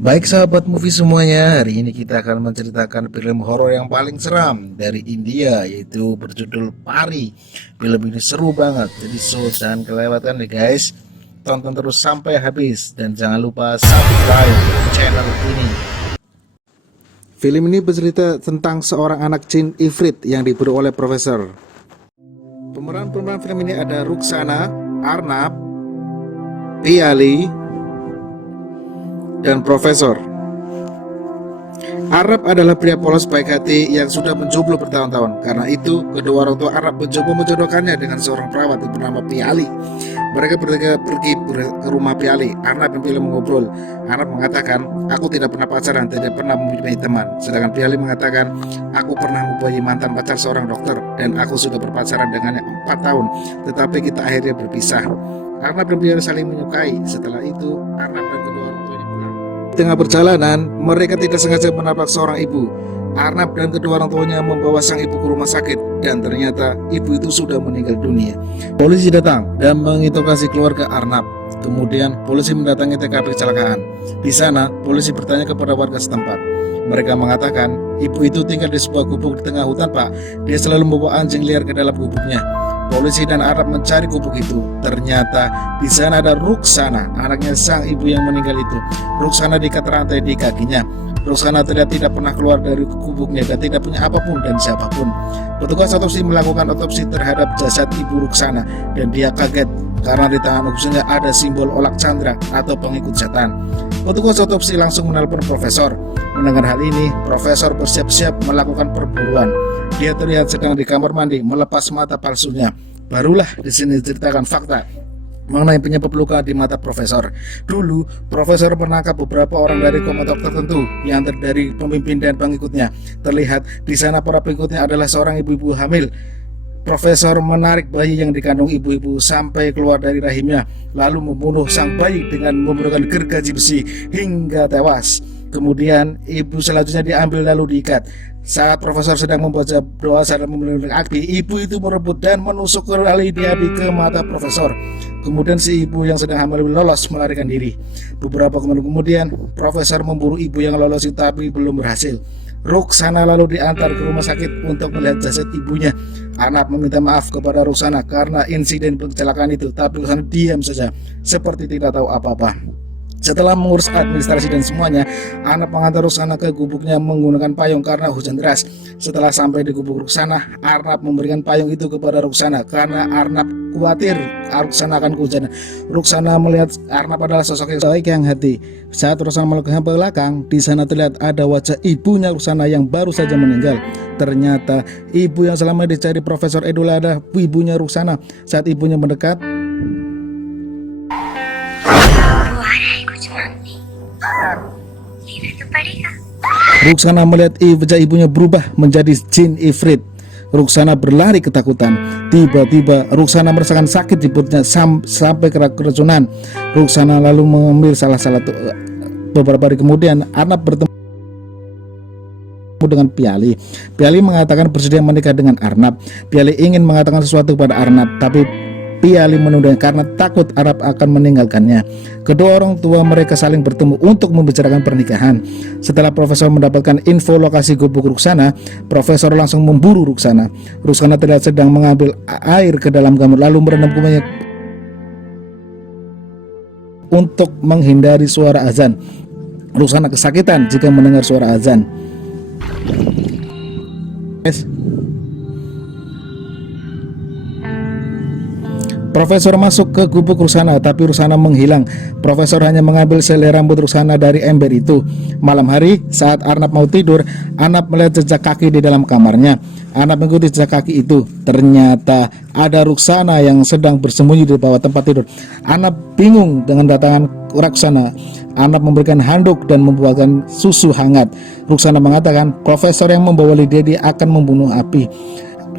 Baik sahabat movie semuanya, hari ini kita akan menceritakan film horor yang paling seram dari India, yaitu berjudul Pari. Film ini seru banget, jadi jangan kelewatan deh guys. Tonton terus sampai habis dan jangan lupa subscribe channel ini. Film ini bercerita tentang seorang anak jin Ifrit yang diburu oleh profesor. Pemeran-pemeran film ini ada Ruksana, Arnab, Piali, dan Profesor. Arnab adalah pria polos baik hati yang sudah menjomblo bertahun-tahun. Karena itu, kedua orang tua Arnab mencoba menjodohkannya dengan seorang perawat yang bernama Piali. Mereka bertiga pergi ke rumah Piali. Arnab dan Piali mengobrol. Arnab mengatakan, "Aku tidak pernah pacaran, tidak pernah mempunyai teman." Sedangkan Piali mengatakan, "Aku pernah mempunyai mantan pacar seorang dokter dan aku sudah berpacaran dengannya 4 tahun, tetapi kita akhirnya berpisah." Arnab dan Piali saling menyukai. Setelah itu, Arnab dan kedua orang tuanya pulang. Di tengah perjalanan, mereka tidak sengaja menabrak seorang ibu. Arnab dan kedua orang tuanya membawa sang ibu ke rumah sakit dan ternyata ibu itu sudah meninggal dunia. Polisi datang dan menginterogasi keluarga Arnab. Kemudian polisi mendatangi TKP kecelakaan. Di sana, polisi bertanya kepada warga setempat. Mereka mengatakan, ibu itu tinggal di sebuah gubuk di tengah hutan, Pak. Dia selalu membawa anjing liar ke dalam gubuknya. Polisi dan Arnab mencari gubuk itu. Ternyata di sana ada Ruksana, anaknya sang ibu yang meninggal itu. Ruksana diikat rantai di kakinya. Ruksana tidak pernah keluar dari gubuknya dan tidak punya apapun dan siapapun. Petugas otopsi melakukan otopsi terhadap jasad ibu Ruksana dan dia kaget karena di tangan otopsinya ada simbol olak candra atau pengikut setan. Petugas otopsi langsung menelpon profesor. Mendengar hal ini, profesor bersiap-siap melakukan perburuan. Dia terlihat sedang di kamar mandi melepas mata palsunya. Barulah di sini diceritakan fakta mengenai penyebab luka di mata profesor. Dulu, profesor menangkap beberapa orang dari kelompok tertentu yang dari pemimpin dan pengikutnya. Terlihat di sana para pengikutnya adalah seorang ibu-ibu hamil. Profesor menarik bayi yang dikandung ibu-ibu sampai keluar dari rahimnya, lalu membunuh sang bayi dengan menggunakan gergaji besi hingga tewas. Kemudian ibu selanjutnya diambil lalu diikat. Saat profesor sedang membaca doa sambil memelihara api, ibu itu merebut dan menusuk tali di api ke mata profesor. Kemudian si ibu yang sedang hamil lolos melarikan diri. Beberapa kemudian profesor memburu ibu yang lolos itu tapi belum berhasil. Ruksana lalu diantar ke rumah sakit untuk melihat jasad ibunya. Arnab meminta maaf kepada Ruksana karena insiden kecelakaan itu, tapi Ruksana diam saja seperti tidak tahu apa-apa. Setelah mengurus administrasi dan semuanya, Arnab mengantar Ruksana ke gubuknya menggunakan payung karena hujan deras. Setelah sampai di gubuk Ruksana, Arnab memberikan payung itu kepada Ruksana karena Arnab khawatir Ruksana akan kehujanan. Ruksana melihat Arnab adalah sosok yang baik yang hati. Saat Ruksana melakukan belakang, di sana terlihat ada wajah ibunya Ruksana yang baru saja meninggal. Ternyata ibu yang selama dicari Profesor Edula adalah ibunya Ruksana. Saat ibunya mendekat, Ruksana melihat wajah ibunya berubah menjadi jin Ifrit. Ruksana berlari ketakutan. Tiba-tiba Ruksana merasakan sakit di perutnya sampai keracunan. Ruksana lalu mengambil salah satu. Beberapa hari kemudian Arnab bertemu dengan Piali. Piali mengatakan bersedia menikah dengan Arnab. Piali ingin mengatakan sesuatu kepada Arnab, tapi Piali menunda karena takut Arnab akan meninggalkannya. Kedua orang tua mereka saling bertemu untuk membicarakan pernikahan. Setelah profesor mendapatkan info lokasi gubuk Ruksana, profesor langsung memburu Ruksana. Ruksana terlihat sedang mengambil air ke dalam kamar lalu merendam kuminya untuk menghindari suara azan. Ruksana kesakitan jika mendengar suara azan. Profesor masuk ke gubuk Ruksana, tapi Ruksana menghilang. Profesor hanya mengambil selai rambut Ruksana dari ember itu. Malam hari, saat Arnab mau tidur, Arnab melihat jejak kaki di dalam kamarnya. Arnab mengikuti jejak kaki itu. Ternyata ada Ruksana yang sedang bersembunyi di bawah tempat tidur. Arnab bingung dengan datangan Ruksana. Arnab memberikan handuk dan membuatkan susu hangat. Ruksana mengatakan, profesor yang membawa Lydia akan membunuh Api.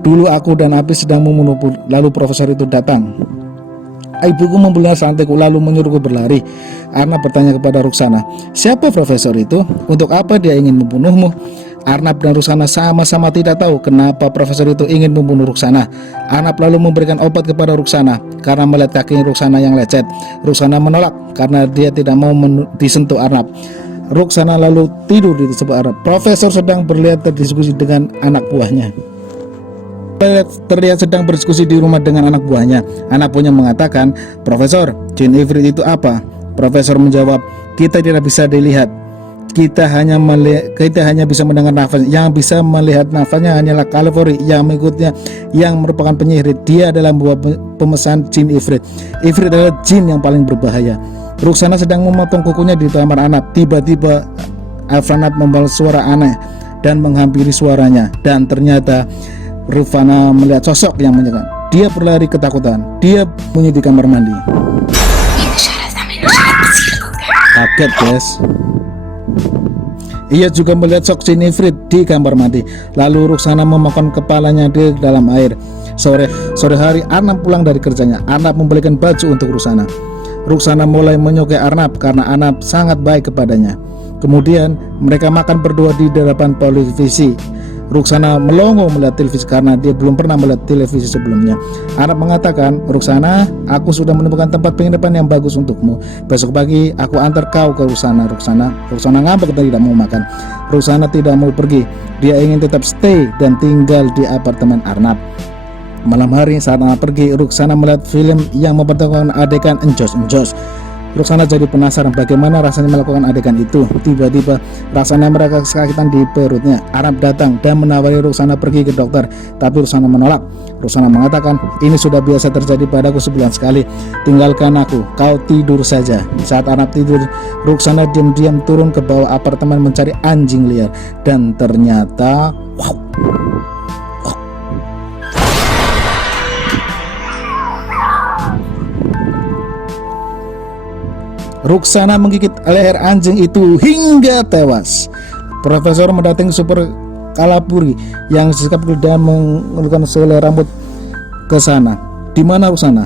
Dulu aku dan Api sedang membunuh, lalu profesor itu datang. Ibuku membelinya santaiku lalu menyuruhku berlari. Arnab bertanya kepada Ruksana, siapa profesor itu? Untuk apa dia ingin membunuhmu? Arnab dan Ruksana sama-sama tidak tahu kenapa profesor itu ingin membunuh Ruksana. Arnab lalu memberikan obat kepada Ruksana karena melihat kaki Ruksana yang lecet. Ruksana menolak karena dia tidak mau disentuh Arnab. Ruksana lalu tidur di sebelah arah. Profesor sedang berlihat berdiskusi dengan anak buahnya. Terlihat sedang berdiskusi di rumah dengan anak buahnya. Anak buahnya mengatakan, "Profesor, jin ifrit itu apa?" Profesor menjawab, "Kita tidak bisa dilihat. Kita hanya bisa mendengar nafas. Yang bisa melihat nafasnya hanyalah Kalipuri yang mengikutnya, yang merupakan penyihir. Dia adalah pemesan jin ifrit. Ifrit adalah jin yang paling berbahaya." Ruksana sedang memotong kukunya di kamar Anab. Tiba-tiba Afranab membalas suara aneh dan menghampiri suaranya, dan ternyata Rufana melihat sosok yang menyeram. Dia berlari ketakutan. Dia bunyi di kamar mandi. Kaget, guys. Ia juga melihat sok jin ifrit di kamar mandi. Lalu Ruksana memakan kepalanya di dalam air. Sore hari Arnab pulang dari kerjanya. Arnab membelikan baju untuk Ruksana. Ruksana mulai menyukai Arnab karena Arnab sangat baik kepadanya. Kemudian mereka makan berdua di depan televisi. Ruksana melongo melihat televisi karena dia belum pernah melihat televisi sebelumnya. Arnab mengatakan, "Ruksana, aku sudah menemukan tempat penginapan yang bagus untukmu. Besok pagi aku antar kau ke Ruksana." Ruksana ngambek dan tidak mau makan. Ruksana tidak mau pergi. Dia ingin tetap stay dan tinggal di apartemen Arnab. Malam hari saat Arnab pergi, Ruksana melihat film yang mempertontonkan adegan enjos. Ruksana jadi penasaran bagaimana rasanya melakukan adegan itu. Tiba-tiba rasanya mereka kesakitan di perutnya. Arnab datang dan menawari Ruksana pergi ke dokter, tapi Ruksana menolak. Ruksana mengatakan, "Ini sudah biasa terjadi padaku sebulan sekali. Tinggalkan aku, kau tidur saja." Saat Arnab tidur, Ruksana diam-diam turun ke bawah apartemen mencari anjing liar, dan ternyata Ruksana menggigit leher anjing itu hingga tewas. Profesor mendatangi Super Kalipuri yang sikap dan mengeluarkan selai rambut ke sana. "Di mana Ruksana?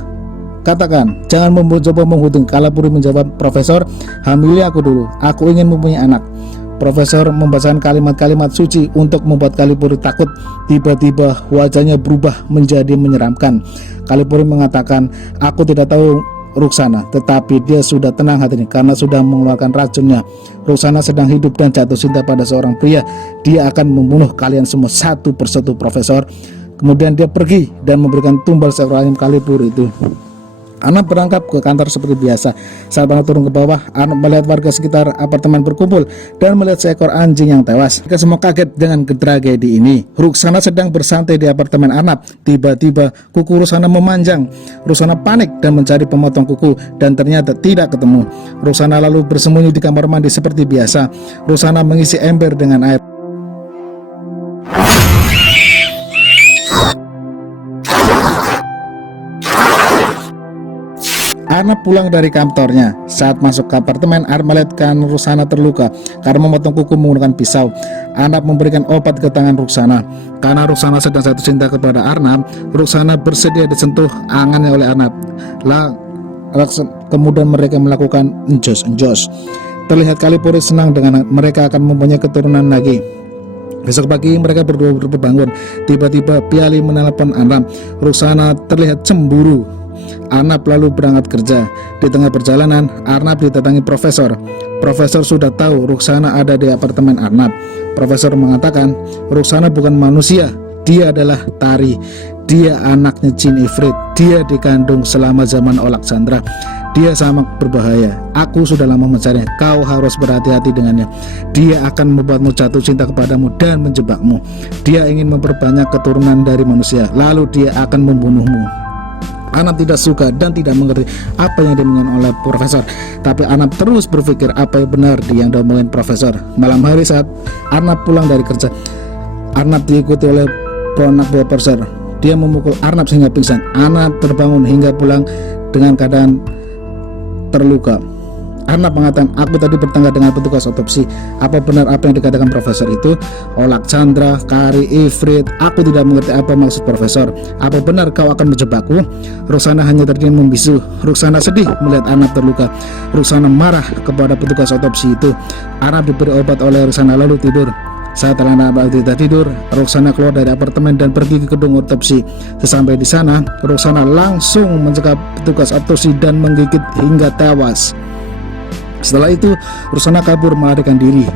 Katakan, jangan mencoba menghubungi." Kalipuri menjawab, "Profesor, hamili aku dulu. Aku ingin mempunyai anak." Profesor membacakan kalimat-kalimat suci untuk membuat Kalipuri takut. Tiba-tiba wajahnya berubah menjadi menyeramkan. Kalipuri mengatakan, "Aku tidak tahu Ruksana, tetapi dia sudah tenang hatinya karena sudah mengeluarkan racunnya. Ruksana sedang hidup dan jatuh cinta pada seorang pria. Dia akan membunuh kalian semua satu persatu, Profesor." Kemudian dia pergi dan memberikan tumbal seekor ayam Kalipuri itu. Arnab berangkat ke kantor seperti biasa. Saat Arnab turun ke bawah, Arnab melihat warga sekitar apartemen berkumpul dan melihat seekor anjing yang tewas. Mereka semua kaget dengan tragedi ini. Ruksana sedang bersantai di apartemen Arnab. Tiba-tiba kuku Ruksana memanjang. Ruksana panik dan mencari pemotong kuku dan ternyata tidak ketemu. Ruksana lalu bersembunyi di kamar mandi seperti biasa. Ruksana mengisi ember dengan air. Arnab pulang dari kantornya. Saat masuk ke apartemen, Arnab melihat Ruksana terluka karena memotong kuku menggunakan pisau. Arnab memberikan obat ke tangan Ruksana. Karena Ruksana sedang jatuh cinta kepada Arnab, Ruksana bersedia disentuh angannya oleh Arnab. Kemudian mereka melakukan enjos. Terlihat Kalipuri senang dengan mereka akan mempunyai keturunan lagi. Besok pagi mereka berdua berbangun. Tiba-tiba Piali menelpon Arnab. Ruksana terlihat cemburu. Arnab lalu berangkat kerja. Di tengah perjalanan, Arnab didatangi Profesor. Profesor sudah tahu Ruksana ada di apartemen Arnab. Profesor mengatakan, "Ruksana bukan manusia, dia adalah Tari. Dia anaknya jin ifrit. Dia dikandung selama zaman Alexandra. Dia sangat berbahaya. Aku sudah lama mencarinya. Kau harus berhati-hati dengannya. Dia akan membuatmu jatuh cinta kepadamu dan menjebakmu. Dia ingin memperbanyak keturunan dari manusia, lalu dia akan membunuhmu." Arnab tidak suka dan tidak mengerti apa yang diomongkan oleh Profesor. Tapi Arnab terus berpikir apa yang benar yang diomongin Profesor. Malam hari saat Arnab pulang dari kerja, Arnab diikuti oleh Profesor. Dia memukul Arnab sehingga pingsan. Arnab terbangun hingga pulang dengan keadaan terluka. Arnab mengatakan, "Aku tadi bertengkar dengan petugas otopsi. Apa benar apa yang dikatakan Profesor itu? Alexandra, Kari, Ifrit. Aku tidak mengerti apa maksud Profesor. Apa benar kau akan menjebakku?" Ruksana hanya terdiam membisu. Ruksana sedih melihat Arnab terluka. Ruksana marah kepada petugas otopsi itu. Arnab diberi obat oleh Ruksana lalu tidur. Saat Arnab tidak tidur, Ruksana keluar dari apartemen dan pergi ke gedung otopsi. Sesampai di sana, Ruksana langsung mencekap petugas otopsi dan menggigit hingga tewas. Setelah itu Ruksana kabur melarikan diri.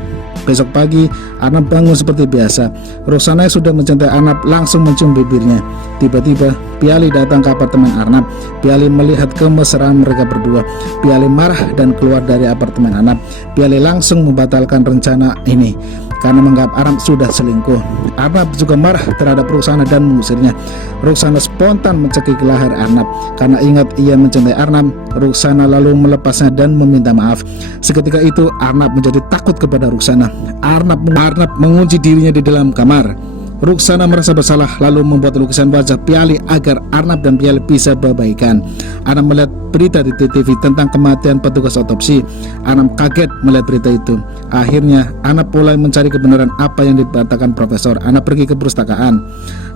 Besok pagi Arnab bangun seperti biasa. Ruksana yang sudah mencintai Arnab langsung mencium bibirnya. Tiba-tiba Piali datang ke apartemen Arnab. Piali melihat kemesraan mereka berdua. Piali marah dan keluar dari apartemen Arnab. Piali langsung membatalkan rencana ini karena menganggap Arnab sudah selingkuh. Arnab juga marah terhadap Ruksana dan mengusirnya. Ruksana spontan mencekik leher Arnab karena ingat ia mencintai Arnab. Ruksana lalu melepasnya dan meminta maaf. Seketika itu Arnab menjadi takut kepada Ruksana. Arnab mengunci dirinya di dalam kamar. Ruksana merasa bersalah lalu membuat lukisan wajah Piali agar Arnab dan Piali bisa berbaikan. Arnab melihat berita di TV tentang kematian petugas otopsi. Arnab kaget melihat berita itu. Akhirnya Arnab mulai mencari kebenaran apa yang dikatakan profesor. Arnab pergi ke perpustakaan.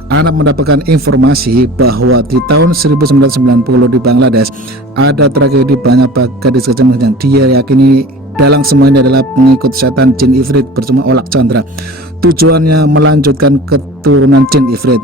Arnab mendapatkan informasi bahwa di tahun 1990 di Bangladesh ada tragedi banyak gadis kecil yang dia yakini dalang semuanya adalah pengikut setan jin ifrit bersama Olak Chandra. Tujuannya melanjutkan keturunan jin ifrit.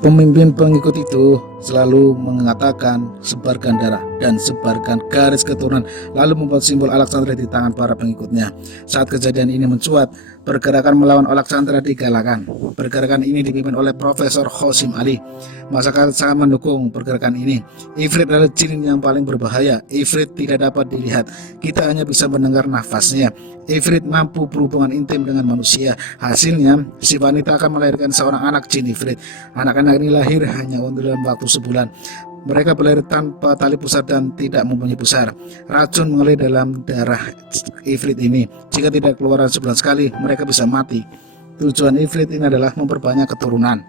Pemimpin pengikut itu selalu mengatakan sebarkan darah dan sebarkan garis keturunan, lalu membuat simbol Alexandra di tangan para pengikutnya. Saat kejadian ini mencuat, pergerakan melawan Alexandra digalakan. Pergerakan ini dipimpin oleh Profesor Hosim Ali. Masyarakat sangat mendukung pergerakan ini. Ifrit adalah jin yang paling berbahaya. Ifrit tidak dapat dilihat, kita hanya bisa mendengar nafasnya. Ifrit mampu berhubungan intim dengan manusia. Hasilnya, si wanita akan melahirkan seorang anak jin Ifrit. Anak-anak ini lahir hanya dalam waktu sebulan. Mereka berlari tanpa tali pusar dan tidak mempunyai pusar. Racun mengalir dalam darah Ifrit ini. Jika tidak keluar sebulan sekali, mereka bisa mati. Tujuan Ifrit ini adalah memperbanyak keturunan.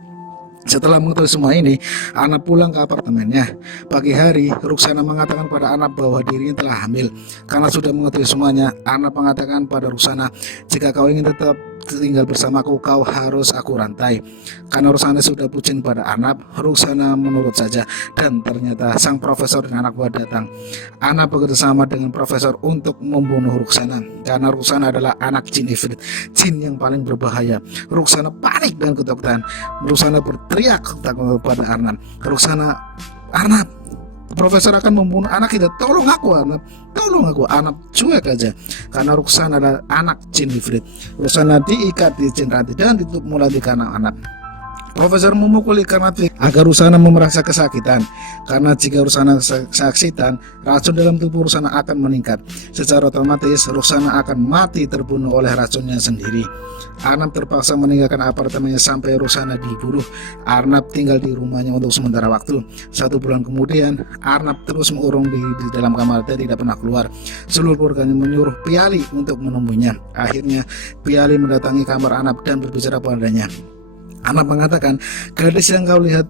Setelah mengetahui semua ini, Arnab pulang ke apartemennya. Pagi hari, Ruksana mengatakan pada Arnab bahwa dirinya telah hamil. Karena sudah mengetahui semuanya, Arnab mengatakan pada Ruksana, jika kau ingin tetap tinggal bersamaku, kau harus aku rantai. Karena Ruksana sudah bucin pada Arnab, Ruksana menurut saja. Dan ternyata sang profesor dan anak buah datang. Arnab bekerjasama dengan profesor untuk membunuh Ruksana. Karena Ruksana adalah anak jin ifrit, jin yang paling berbahaya. Ruksana panik dan ketakutan. Ruksana berteriak kepada Arnab. Ruksana, Arnab, profesor akan membunuh anak kita, tolong aku Arnab, tolong aku. Arnab cuek aja karena Ruksana adalah anak jin ifrit. Ruksana diikat di jin rantai dan ditutup mulut di kanan Arnab. Profesor memukuli karena agar Ruksana merasa kesakitan. Karena jika Ruksana kesakitan, racun dalam tubuh Ruksana akan meningkat. Secara otomatis Ruksana akan mati terbunuh oleh racunnya sendiri. Arnab terpaksa meninggalkan apartemennya sampai Ruksana dibunuh. Arnab tinggal di rumahnya untuk sementara waktu. 1 bulan kemudian, Arnab terus mengurung di dalam kamar dan tidak pernah keluar. Seluruh keluarganya menyuruh Piali untuk menemuinya. Akhirnya Piali mendatangi kamar Arnab dan berbicara padanya. Arnab mengatakan, gadis yang kau lihat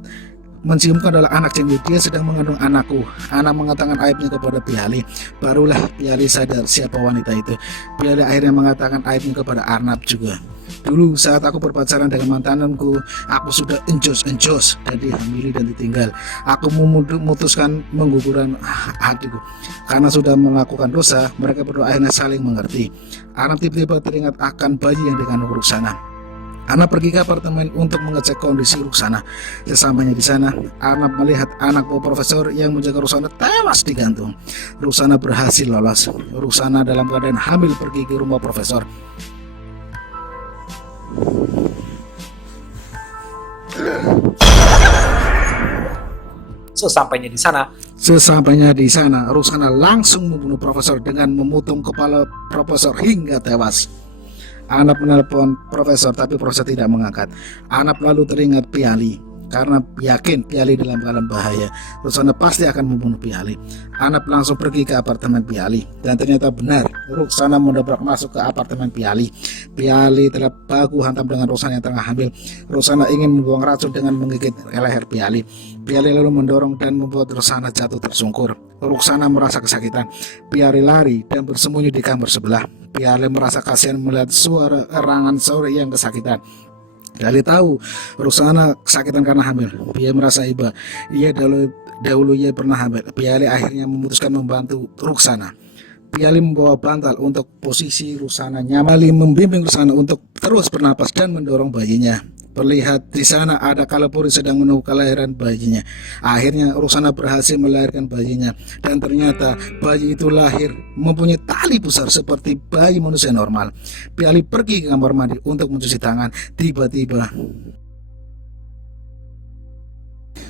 menciumkan adalah anak jin. Dia sedang mengandung anakku. Arnab mengatakan aibnya kepada Piali. Barulah Piali sadar siapa wanita itu. Piali akhirnya mengatakan aibnya kepada Arnab juga. Dulu saat aku berpacaran dengan mantananku, aku sudah enjos dan dihamili dan ditinggal. Aku memutuskan menggugurkan hatiku. Karena sudah melakukan dosa, mereka berdua akhirnya saling mengerti. Arnab tiba-tiba teringat akan bayi yang dikandung Ruksana. Arnab pergi ke apartemen untuk mengecek kondisi Ruksana. Sesampainya di sana, Arnab melihat anak buah profesor yang menjaga Ruksana tewas digantung. Ruksana berhasil lolos. Ruksana dalam keadaan hamil pergi ke rumah profesor. Sesampainya di sana, Ruksana langsung membunuh profesor dengan memotong kepala profesor hingga tewas. Arnab menelpon profesor, tapi profesor tidak mengangkat. Arnab lalu teringat Piali. Karena yakin Piali dalam keadaan bahaya, Ruksana pasti akan membunuh Piali. Arnab langsung pergi ke apartemen Piali. Dan ternyata benar, Ruksana mendobrak masuk ke apartemen Piali. Piali telah baku hantam dengan Ruksana yang tengah hamil. Ruksana ingin membuang racun dengan menggigit leher Piali. Piali lalu mendorong dan membuat Ruksana jatuh tersungkur. Ruksana merasa kesakitan. Piali lari dan bersembunyi di kamar sebelah. Piali merasa kasihan melihat suara erangan sore yang kesakitan. Piali tahu Ruksana kesakitan karena hamil. Dia merasa iba. Dahulu ia pernah hamil. Piali akhirnya memutuskan membantu Ruksana. Piali membawa bantal untuk posisi Ruksana nyaman. Piali membimbing Ruksana untuk terus bernapas dan mendorong bayinya. Terlihat di sana ada Kalapuri sedang menunggu kelahiran bayinya. Akhirnya Roxana berhasil melahirkan bayinya, dan ternyata bayi itu lahir mempunyai tali besar seperti bayi manusia normal. Piali pergi ke kamar mandi untuk mencuci tangan. Tiba-tiba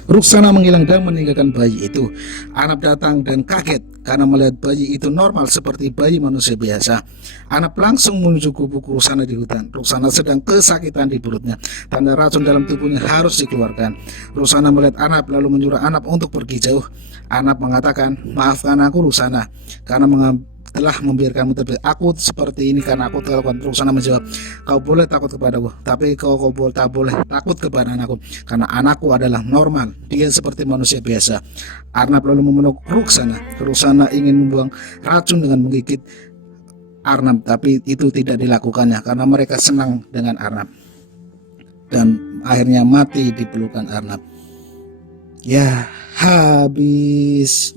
Roxana menghilang dan meninggalkan bayi itu. Anap datang dan kaget karena melihat bayi itu normal seperti bayi manusia biasa. Anap langsung menuju gubuk Roxana di hutan. Roxana sedang kesakitan di perutnya. Tanda racun dalam tubuhnya harus dikeluarkan. Roxana melihat Anap lalu menyuruh Anap untuk pergi jauh. Anap mengatakan, "Maafkan aku Roxana karena telah membiarkanmu terjadi. Aku seperti ini karena aku telah lakukan." Roxana menjawab, "Kau boleh takut kepadaku, tapi kau tak boleh takut kepada anakku, karena anakku adalah normal. Dia seperti manusia biasa." Arnab lalu memeluk Roxana. Roxana ingin membuang racun dengan menggigit Arnab, tapi itu tidak dilakukannya karena mereka senang dengan Arnab, dan akhirnya mati di pelukan Arnab. Ya, habis.